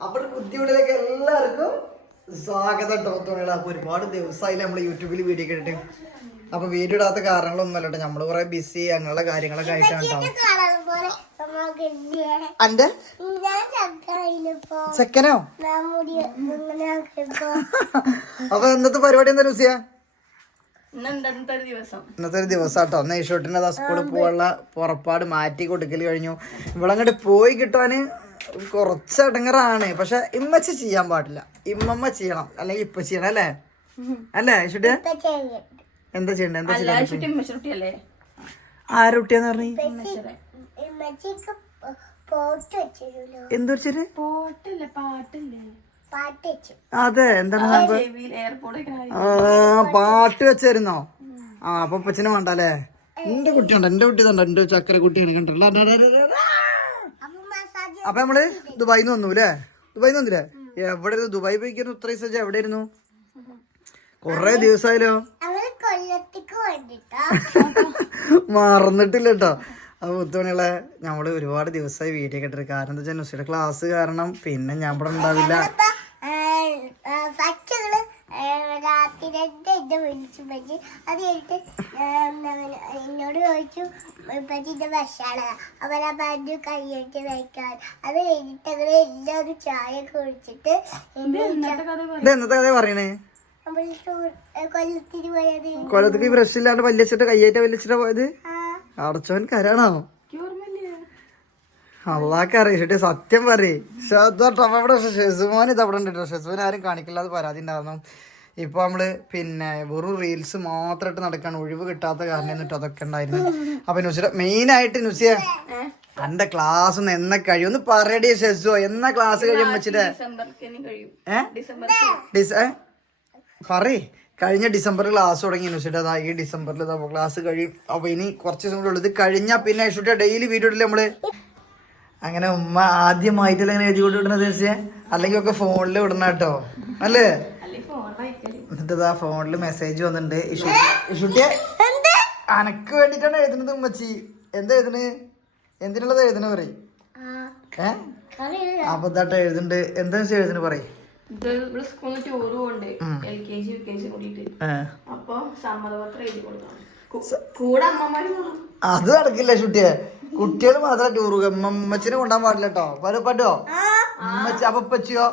അപ്പോൾ ബുദ്ധിമുട്ടിലേക്ക് എല്ലാവർക്കും സ്വാഗതം തോന്നുന്നില്ല അപ്പൊ ഒരുപാട് ദിവസമായില്ല നമ്മൾ യൂട്യൂബിൽ വീഡിയോ കേട്ടിട്ട് അപ്പൊ വീഡിയോ ഇടാത്ത കാരണങ്ങളൊന്നും അല്ല നമ്മൾ കുറെ ബിസി അങ്ങനെയുള്ള കാര്യങ്ങളൊക്കെ ആയിട്ടാണ് കേട്ടോ അന്റെ? ചെക്കനോ? അപ്പൊ ഇന്നത്തെ പരിപാടി എന്താ ലൂസിയ? ഇന്നത്തെ ഒരു ദിവസം കേട്ടോ. അന്ന് ഈശോട്ടിന്റെ സ്കൂളിൽ പോകാനുള്ള പുറപ്പാട് മാറ്റി കൊടുക്കൽ കഴിഞ്ഞു. ഇവളങ്ങോട്ട് പോയി കിട്ടാന് കുറച്ച് ഇടങ്ങറാണ് പക്ഷെ ഇമ്മച്ച് ചെയ്യാൻ പാടില്ല. ഇമ്മമ്മ ചെയ്യണം. അല്ലെങ്കിൽ ഇപ്പൊ ചെയ്യണം അല്ലേ? അല്ലേ ഈശോട്ടിയ എന്താ ചെയ്യണ്ടേ? എന്താ ചെയ്യണ്ടേ? ആരുട്ടിയാന്ന് പറഞ്ഞു? എന്തൊരു അതെ എന്താണ് സംഭവം? പാട്ട് വെച്ചായിരുന്നോ? ആ അപ്പൊ പച്ചനെ വേണ്ട അല്ലേ? എന്റെ കുട്ടിയുണ്ട് എന്റെ കുട്ടി തന്നെ എന്റെ ചക്കര കുട്ടിയാണ് മസാജ് അപ്പൊ നമ്മൾ ദുബായിന്ന് വന്നു അല്ലേ ദുബായിന്ന് വന്നില്ലേ? എവിടെ ഇരുന്നു ദുബായി പോയിക്കായിരുന്നു ഇത്ര ദിവസം എവിടെ ഇരുന്നു കൊറേ ദിവസമായല്ലോ മറന്നിട്ടില്ല കേട്ടോ അപ്പൊ മുത്തുമണികളെ നമ്മൾ ഒരുപാട് ദിവസമായി വീഡിയോ കേട്ടത് കാരണം എന്താ വെച്ചാൽ നുസിയുടെ ക്ലാസ് കാരണം പിന്നെ ഞാൻ ഇവിടെ ഉണ്ടാവില്ല. രാത്രി രണ്ട് എന്നെ വിളിച്ചു പറ്റി അത് കഴിഞ്ഞിട്ട് എന്നോട് ചോദിച്ചു പറ്റിന്റെ ഭക്ഷണ അവൻ ആ പറഞ്ഞു കൈയ്യിട്ട് വയ്ക്കാൻ അത് കഴിഞ്ഞിട്ട് അങ്ങനെ എല്ലാവരും ചായ കുടിച്ചിട്ട് കഥ പറ ഇത് എന്നത്തെ കഥ പറയണേ? നമ്മൾ കൊല്ലത്തിന് പോയത്. കൊല്ലത്തേക്ക് ബ്രഷ് ഇല്ലാണ്ട് വല്യച്ചിട്ട് കയ്യേറ്റ വലിച്ചിട്ടാ പോയത്? അടച്ചവൻ കരാണോ എനിക്ക് ഓർമ്മയില്ലേ. അള്ളാക്ക് അറിയിച്ചിട്ട് സത്യം പറയേ. ഇവിടെ ഷെസുമോൻ ഇത് അവിടെ കേട്ടോ ഷെസുമോൻ ആരും കാണിക്കില്ല അത് പരാതി ഉണ്ടായിരുന്നു. ഇപ്പൊ നമ്മൾ പിന്നെ വെറും റീൽസ് മാത്രമായിട്ട് നടക്കാണ്. ഒഴിവ് കിട്ടാത്ത കാരണം എന്നിട്ട് അതൊക്കെ ഉണ്ടായിരുന്നു. അപ്പൊ മെയിൻ ആയിട്ട് നുസിയ എന്റെ ക്ലാസ് ഒന്ന് എന്ന കഴിയും? ഒന്ന് പറയടിയ ഷെസോ. എന്ന ക്ലാസ് കഴിയും വെച്ചിട്ട് ഡിസംബർക്ക് ഇനി കഴിയും ഏ? ഡിസംബർക്ക് ഡിസ ഏ? കഴിഞ്ഞ ഡിസംബർ ക്ലാസ് തുടങ്ങി നുസിട്ട് അതാ ഈ ഡിസംബറിൽ ക്ലാസ് കഴിയും. അപ്പൊ ഇനി കുറച്ച് ദിവസം കൂടെ ഉള്ളത് കഴിഞ്ഞാ പിന്നെ ഷൂട്ട് ഡെയിലി വീഡിയോ ഇടില്ല നമ്മൾ? അങ്ങനെ ഉമ്മ ആദ്യമായിട്ടല്ലേ അങ്ങനെ എഴുതി കൊണ്ട് വിടുന്നത് അല്ലെങ്കിൽ ഒക്കെ ഫോണിൽ വിടണം കേട്ടോ. അല്ലേ? എന്നിട്ട് ഫോണിൽ ഫോണിൽ മെസ്സേജ് വന്നിട്ടുണ്ട് ഇഷുട്ടിയെ അനക്ക് വേണ്ടിട്ടാണ് എഴുതുന്നത് ഉമ്മച്ചി. എന്താ എഴുതണ്? എന്തിനുള്ളത് എഴുതണ പറയും. ഏ? അപ്പൊ ഇതാട്ടോ എഴുതുന്നുണ്ട്. എന്താ എഴുതണ പറയും. ഇത് ഇവിടെ സ്കൂളിൽ ടൂർ പോകുന്നുണ്ട് L K G U K G കൂടിയിട്ട്. അപ്പൊ സമ്മതപത്രം എഴുതി കൊടുക്കണം. കു- കൂടെ അമ്മമാര് അത് നടക്കില്ല ഷുട്ടിയെ കുട്ടികൾ മാത്രമേ ടൂർ ഉമ്മച്ചിനെ കൊണ്ടാൻ പാടില്ല കേട്ടോ പറ്റോ ഉമ്മച്ചി അപ്പൊ ഉപ്പച്ചിയോ?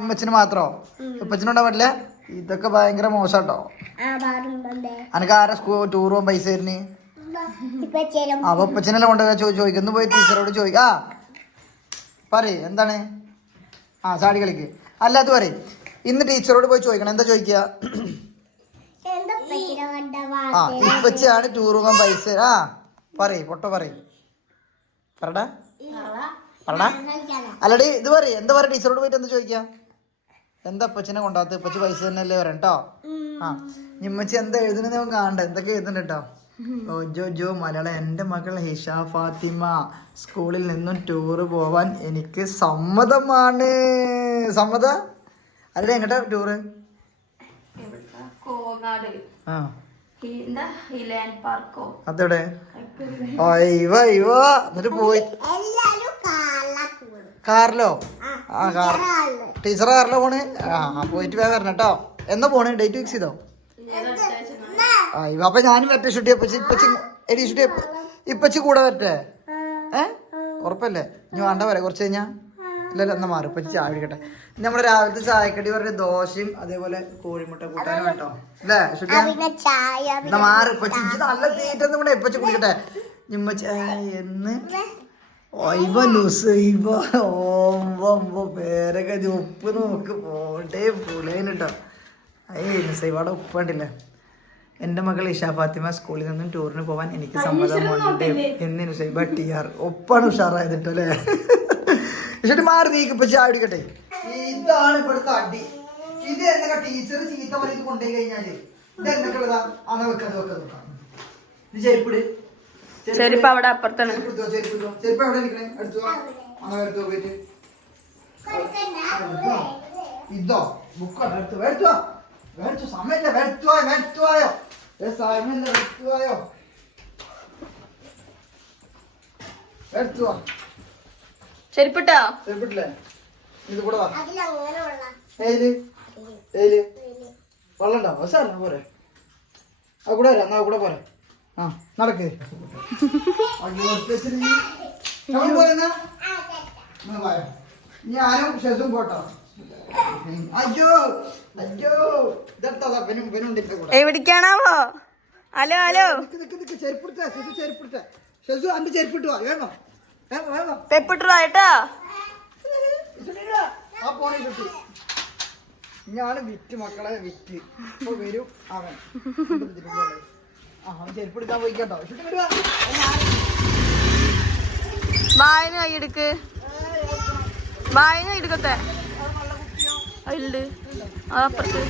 ഉമ്മച്ചിന് മാത്രോ? ഉപ്പച്ചിനെ പറ്റില്ല ഇതൊക്കെ ഭയങ്കര മോശാട്ടോ. അനക്ക് ആരാ സ്കൂൾ ടൂർ പോകാൻ പൈസ തരുന്നു? അപ്പൊ ഉപ്പച്ചനല്ലേ കൊണ്ടുപോയി ചോദിക്കുന്നു പോയി ടീച്ചറോട് ചോദിക്കാ. പറയ എന്താണ്? ആ ചാടി കളിക്ക്. അല്ലാത്ത പറയും. ഇന്ന് ടീച്ചറോട് പോയി ചോദിക്കണം. എന്താ ചോദിക്കുക കണ്ട ആ ഇപ്പച്ചാണ് ടൂർ പോകാൻ പൈസ ആ പറയ് പൊട്ട പറയ്. പറടാ. പറടാ അല്ലടി ഇത് പറയും. എന്താ പറയാ? ടീച്ചറോട് പോയിട്ട് എന്താ ചോദിക്കാം? എന്താ അപ്പച്ചനെ കൊണ്ടാത്ത? ഇപ്പച്ച പൈസ തന്നെയല്ലേ പറയാം കേട്ടോ ആ നിമ്മച്ചി എന്താ എഴുതുന്നത് ഞാൻ കാണണ്ട. എന്തൊക്കെ എഴുതുന്നുണ്ട് കേട്ടോ ഓ ജോ മലയാളം. എന്റെ മകൾ ഹിഷ ഫാത്തിമ സ്കൂളിൽ നിന്നും ടൂറ് പോവാൻ എനിക്ക് സമ്മതമാണ്. സമ്മത? അല്ലേ എങ്ങട്ടാ ടൂറ് ആ. അതെവിടെ? അയ്യോ അയ്യോ എന്നിട്ട് പോയി. കാറിലോ ആ കാർ. ടീച്ചർ കാറിലോ പോണ്? ആ പോയിട്ട് വേഗം വരണം കേട്ടോ എന്നാ പോണ്? ഡേറ്റ് ഫിക്സ് ചെയ്തോ? ആ ഇവ അപ്പൊ ഞാനും വരട്ടെ ഷുട്ടി ഇപ്പച്ചി ഇപ്പച്ചി എടി ഷുട്ടി ഇപ്പച്ചി കൂടെ വരട്ടെ? ഏ? ഉറപ്പല്ലേ? ഇനി വേണ്ട വരെ കുറച്ച് കഴിഞ്ഞാ. ഇല്ലല്ല എന്നാ മാറി. ഇപ്പൊ ചായ കുടിക്കട്ടെ. ഇനി നമ്മുടെ രാവിലത്തെ ചായക്കടി പറഞ്ഞ ദോശയും അതേപോലെ കോഴിമുട്ട കൂട്ടാനും കേട്ടോ. അല്ലേ എന്നാ മാറി. ഇജ്ജ് നല്ല തീറ്റ കൂടെ ഇപ്പച്ചി കുടിക്കട്ടെ. നിമ്മച്ചി എന്ന് ഓമ്പോ പേരൊക്കെ ഇത് ഉപ്പ് നോക്ക്. പോണ്ടേ പുളേനിട്ടോ ഇവിടെ ഉപ്പ് കണ്ടില്ലേ? എന്റെ മകൾ ഇഷാ ഫാത്തിമ സ്കൂളിൽ നിന്നും ടൂറിന് പോവാൻ എനിക്ക് സമ്മതമുണ്ട് എന്ന് നുസൈബ ടി ആർ. ഒപ്പാണ് ഉഷാറായത് കേട്ടോ അല്ലേ? ഇഷ്ടം മാറി നീക്കി ഇപ്പൊ ചായ കുടിക്കട്ടെ. ഇതാണ് ഇവിടുത്തെ അടി. ഇത് എന്നൊക്കെ ടീച്ചർ ചീത്ത പറഞ്ഞിട്ട് കൊണ്ടുപോയി കഴിഞ്ഞാൽ? ഇത് എന്നൊക്കെ ഉള്ളതാ അന്ന വെക്കത് വെക്കത് വെക്കാം ഇത് ചെരുപ്പിട്. ചെരുപ്പ് അവിടെ അപ്പുറത്താണ്. ചെരുപ്പ് എടുത്തോ, ചെരുപ്പ് എടുത്തോ. ചെരുപ്പ് എവിടെ നിൽക്കണേ എടുത്തോ. എടുത്തോ പോയിട്ട്. എടുത്തോ. ഇതോ? ബുക്ക് എടുത്തു എടുത്തോ. എടുത്തു സമയമില്ല. എടുത്തുവായോ എടുത്തുവായോ സമയമില്ല. എടുത്തുവായോ എടുത്തു. വാ ചെരുപ്പിട്ടോ? ചെരുപ്പിട്ടില്ലേ? ഇത് കൂടെ വെള്ളം ഉണ്ടാവും പക്ഷേ പോരെ. ആ കൂടെ വരാം. എന്നാ കൂടെ പോരെ. ആ നടക്ക്. അയ്യോ, especially നീ- നമ്മൾ പോയെന്നാ? എന്നാ വായോ. ഇനി ആരും ഷെസും പോട്ടോ. അയ്യോ അയ്യോ. ഇതെടുത്താ പെനും പെനുണ്ട് എന്റെ കൂടെ എവിടേക്കാണാവോ? Hello hello. ഷെസു ചെരുപ്പിട്ട ഷെസു അന്റെ ചെരുപ്പിട്ട് വാ ഞാൻ വിറ്റ് മക്കളെ വിറ്റ്. ഇപ്പൊ വരും അവൻ. ആ ചെരുപ്പ് എടുക്കാൻ പോയി കേട്ടോ വായന കൈയെടുക്ക്. വായന എടുക്കത്തെ ഉണ്ട് അപ്പുറത്ത്.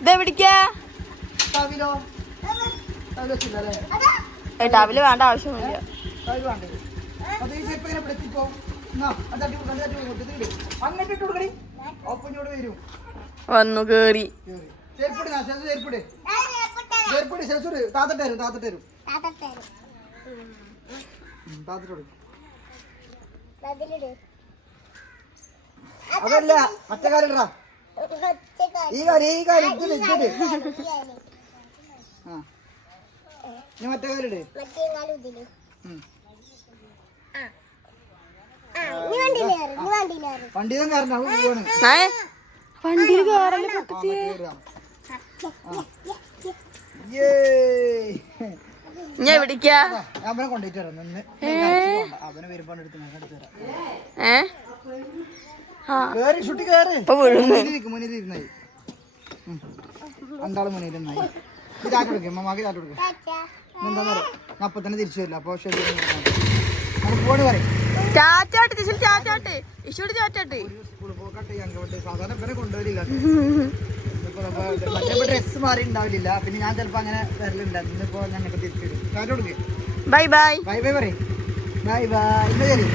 ഇതെവിടേക്കാ? തവിലോ? തവിൽ ടവൽ വേണ്ട ആവശ്യമില്ല. വന്നു കേറി. അതല്ല മറ്റേ കാലിട ഈ കാര്യം ഈ കാര്യം ആ. ഇനി മറ്റേ കാലിട്. കയറണ്ട പോവാണ്. വണ്ടിയിൽ കയറൽ. ഞാൻ ഞാൻ അവനെ കൊണ്ടുപോയിട്ട് വരാം. നിന്ന് അവനെ എടുത്ത് ഞാൻ എടുത്ത് തരാം ഏ? ആ. കേറി ഷുട്ടി കേറ്. ഇപ്പൊ വീഴുന്നു. മുന്നിലിരിക്കും മുന്നിലിരുന്നായി രണ്ടാളും മുന്നിലിരുന്നായി ഇത് ചാറ്റ് കൊടുക്കും മമ്മാക്ക് ചാറ്റ് കൊടുക്കും എന്താന്ന് പറയാം ഞാൻ അപ്പൊ തന്നെ തിരിച്ചു വരില്ല. അപ്പൊ ശരി പറയും. പോക്കട്ടെ ഞങ്ങൾക്ക് സാധാരണ കൊണ്ടുവരില്ല മറ്റേ ഡ്രസ്സ് മാറി ഉണ്ടാവില്ല പിന്നെ ഞാൻ ചിലപ്പോ അങ്ങനെ വരലുണ്ട് ഇന്നിപ്പോ ഞങ്ങൾക്ക് തിരിച്ചു വരും. ചാറ്റ് കൊടുക്കും. Bye bye. ബൈ ബൈ പറയും. Bye bye. ഇന്ന് ശരി.